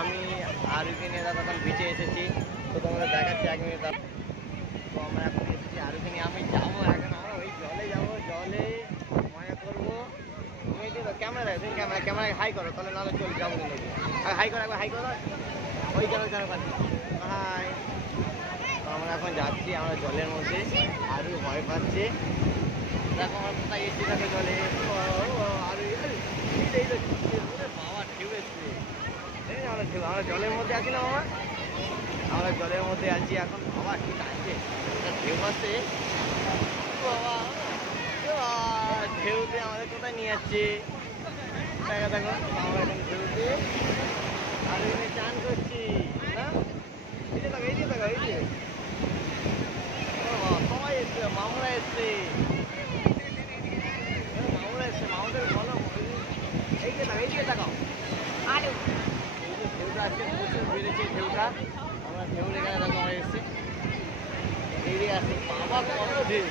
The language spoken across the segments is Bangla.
আমি আরুকে নিয়ে তখন বিচে এসেছি। তো তোমরা দেখাচ্ছি 1 মিনিট। তো আমরা এখন এসেছি আরুকে নিয়ে। আমি যাবো এখন, আমরা ওই জলে যাবো, জলে মজা করবো। তুমি ক্যামেরা দেখো, তুমি ক্যামেরা হাই করো, তাহলে নাহলে চলে যাবো। হাই করো, একবার হাই করো। ওই কেন পাচ্ছি হাই। তো আমরা এখন যাচ্ছি, আমরা জলের মধ্যে। আরু ভয় পাচ্ছে, দেখো আমরা কোথায় এসেছি, দেখো জলে। আরু বাবা ঢেউ এসছে, আমরা জলের মধ্যে আছি না বাবা, আমরা জলের মধ্যে আছি এখন। বাবা কি টানছে, ঢেউ আসছে বাবা। ঢেউতে আমাদের কোথায় নিয়ে যাচ্ছে দেখা, দেখো আমরা এখন ঢেউতে আর এখানে চান করছি না। এই যে দেখো, এই যে দেখো, এই যে সবাই এসছে, মামরা এসছে, মামরা এসছে, মামদের বলো। এই যে দেখো, এই দিকে তাকাও। ঢেউটা আজকে প্রচুর বেড়েছে, ঢেউটা। আমরা ঢেউ এখানে দেখো আমরা এসছি, এড়িয়ে আসছি। বাবা কত ঢেউ,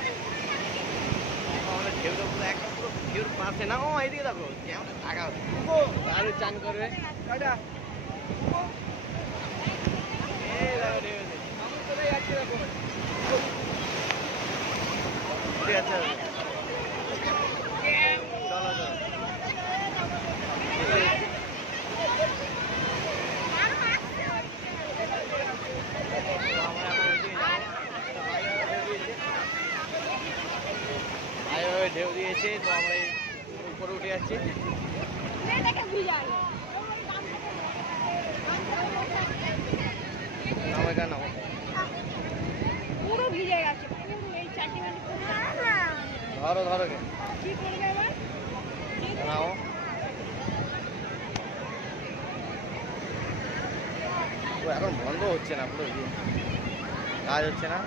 আমাদের ঢেউটা পুরো একদম পুরো ঢেউর পাশে না। ও এইদিকে দেখো কেমন টাকা আরো চান করবে। এই দেখো ঢেউ কোথায় যাচ্ছে দেখো। ঠিক আছে চলো চলো। ঢেউ দিয়েছে, তো আমরা উপরে উঠে যাচ্ছি। ধরো ধরো কে নাও। এখন বন্ধ হচ্ছে না, পুরো কাজ হচ্ছে না।